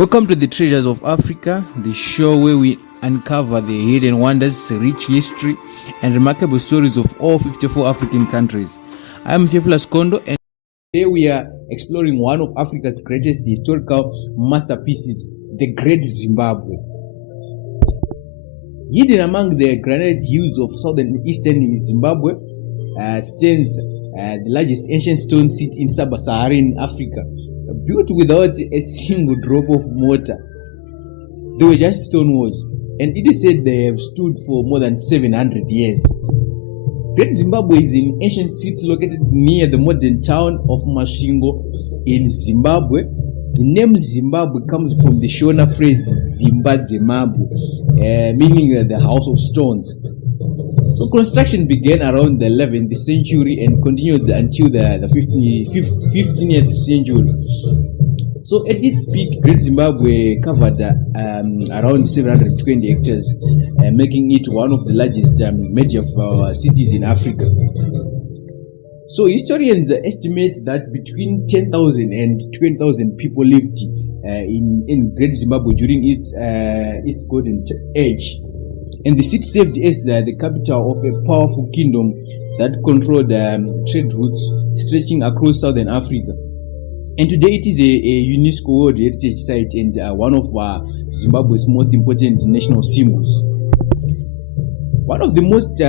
Welcome to the Treasures of Africa, the show where we uncover the hidden wonders, rich history, and remarkable stories of all 54 African countries. I am Theophilus Kondo, and today we are exploring one of Africa's greatest historical masterpieces, the Great Zimbabwe. Hidden among the granite hills of southern eastern Zimbabwe stands the largest ancient stone city in sub-Saharan Africa, built without a single drop of mortar. They were just stone walls, and it is said they have stood for more than 700 years. Great Zimbabwe is an ancient city located near the modern town of Masvingo in Zimbabwe. The name Zimbabwe comes from the Shona phrase Zimba Zimbabwe, meaning the house of stones. So construction began around the 11th century and continued until the 15th century. So at its peak, Great Zimbabwe covered around 720 hectares, making it one of the largest major cities in Africa. So historians estimate that between 10,000 and 20,000 people lived in Great Zimbabwe during its golden age. And the city served as the capital of a powerful kingdom that controlled trade routes stretching across southern Africa. And today it is a UNESCO World Heritage Site and one of Zimbabwe's most important national symbols. One of the most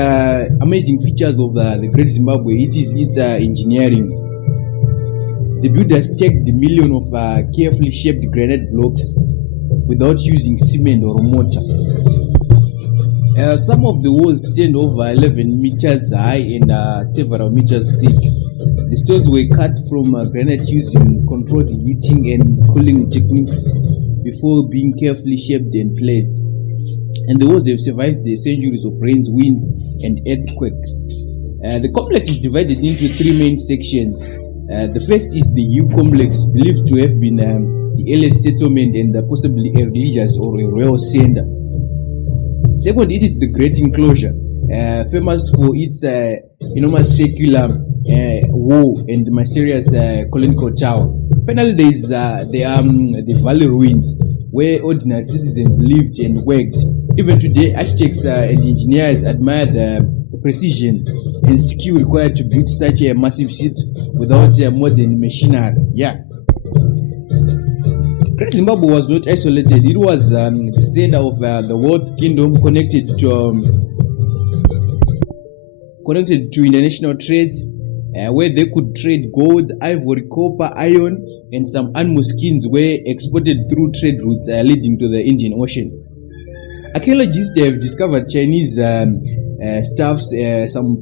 amazing features of the Great Zimbabwe is its engineering. The builders stacked the million of carefully shaped granite blocks without using cement or mortar. Some of the walls stand over 11 meters high and several meters thick. The stones were cut from granite using controlled heating and cooling techniques before being carefully shaped and placed. And the walls have survived the centuries of rains, winds, and earthquakes. The complex is divided into three main sections. The first is the U complex, believed to have been the earliest settlement and possibly a religious or a royal center. Second, it is the Great Enclosure, famous for its enormous circular wall and mysterious colonial tower. Finally, there are the valley ruins, where ordinary citizens lived and worked. Even today, architects and engineers admire the precision and skill required to build such a massive city without modern machinery. Great Zimbabwe was not isolated. It was the center of the world kingdom, connected to international trades, where they could trade gold, ivory, copper, iron, and some animal skins were exported through trade routes leading to the Indian Ocean. Archaeologists have discovered Chinese stuffs, some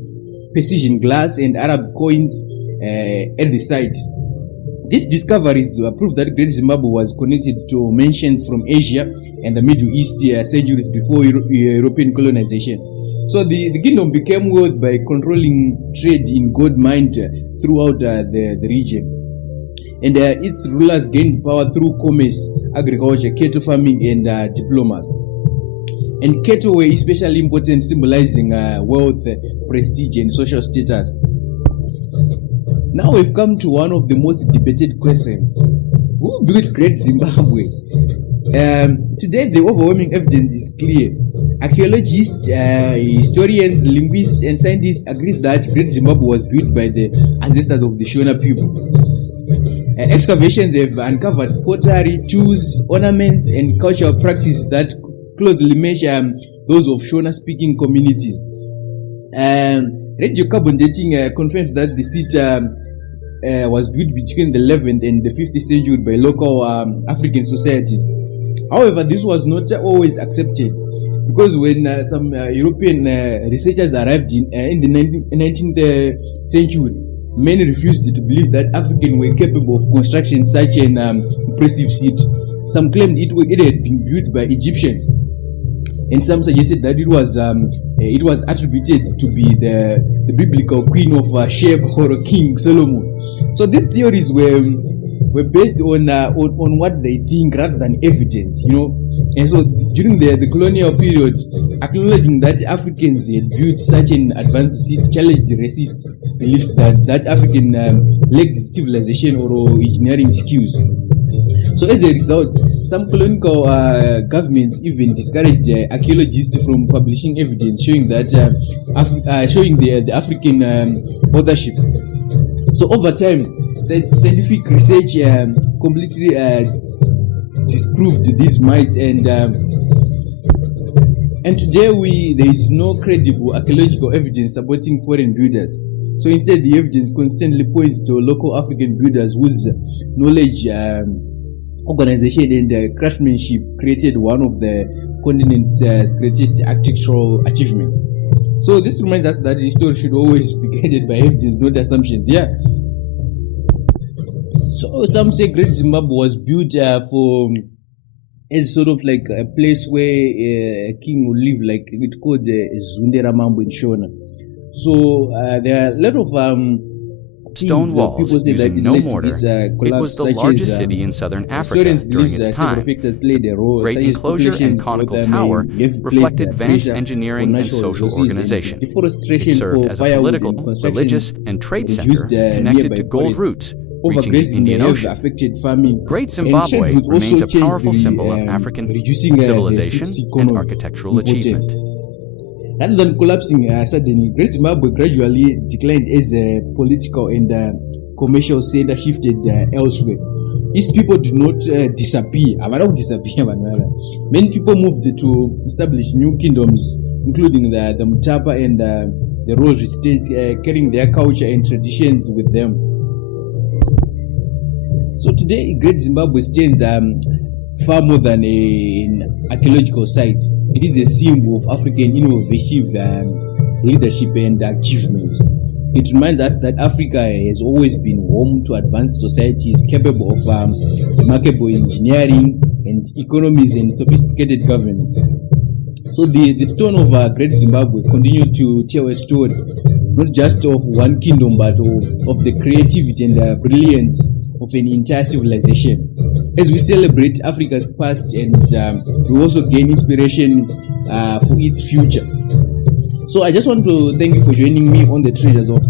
precision glass, and Arab coins at the site. These discoveries prove that Great Zimbabwe was connected to mentions from Asia and the Middle East centuries before European colonization. So the kingdom became wealthy by controlling trade in gold mined throughout the region. And its rulers gained power through commerce, agriculture, cattle farming, and diplomacy. And cattle were especially important, symbolizing wealth, prestige, and social status. Now we've come to one of the most debated questions. Who built Great Zimbabwe? Today the overwhelming evidence is clear. Archaeologists, historians, linguists, and scientists agree that Great Zimbabwe was built by the ancestors of the Shona people. Excavations have uncovered pottery, tools, ornaments, and cultural practices that closely match those of Shona-speaking communities. Radiocarbon dating confirms that the city was built between the 11th and the 15th century by local African societies. However, this was not always accepted, because when some European researchers arrived in the 19th century, many refused to believe that Africans were capable of constructing such an impressive city. Some claimed it had been built by Egyptians, and some suggested that it was attributed to be the biblical queen of Sheba or King Solomon. So these theories were based on what they think rather than evidence, And so during the colonial period, acknowledging that Africans had built such an advanced city challenged the racist beliefs that African lacked civilization or engineering skills. So as a result, some colonial governments even discouraged archaeologists from publishing evidence showing that showing the African authorship. So over time, scientific research completely disproved these myths, and today there is no credible archaeological evidence supporting foreign builders. So instead, the evidence constantly points to local African builders whose knowledge, organization, and craftsmanship created one of the continent's greatest architectural achievements. So this reminds us that the story should always be guided by evidence, not assumptions. Yeah. So some say Great Zimbabwe was built as sort of like a place where a king would live, like it's called Zundera Mambo in Shona. So there are a lot of stone walls using no mortar. It was the largest city in southern Africa during its time. Great enclosure and conical tower reflected advanced engineering and social organization. It served as a political, religious, and trade center connected to gold routes reaching the Indian Ocean. Great Zimbabwe remains a powerful symbol of African civilization and architectural achievement. Rather than collapsing suddenly, Great Zimbabwe gradually declined as a political and commercial center shifted elsewhere. These people do not disappear. Many people moved to establish new kingdoms, including the Mutapa and the Rose states, carrying their culture and traditions with them. So today, Great Zimbabwe stands far more than an archaeological site. It is a symbol of African innovative leadership and achievement. It reminds us that Africa has always been home to advanced societies capable of remarkable engineering and economies and sophisticated governance. So the stone of Great Zimbabwe continues to tell a story, not just of one kingdom, but of the creativity and brilliance of an entire civilization. As we celebrate Africa's past, and we also gain inspiration for its future. So I just want to thank you for joining me on the Treasures of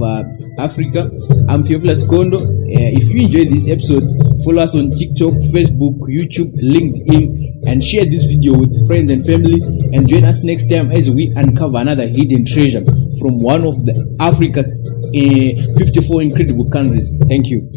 Africa. I'm Theophilus Kondo. If you enjoyed this episode, follow us on TikTok, Facebook, YouTube, LinkedIn, and share this video with friends and family. And join us next time as we uncover another hidden treasure from one of Africa's 54 incredible countries. Thank you.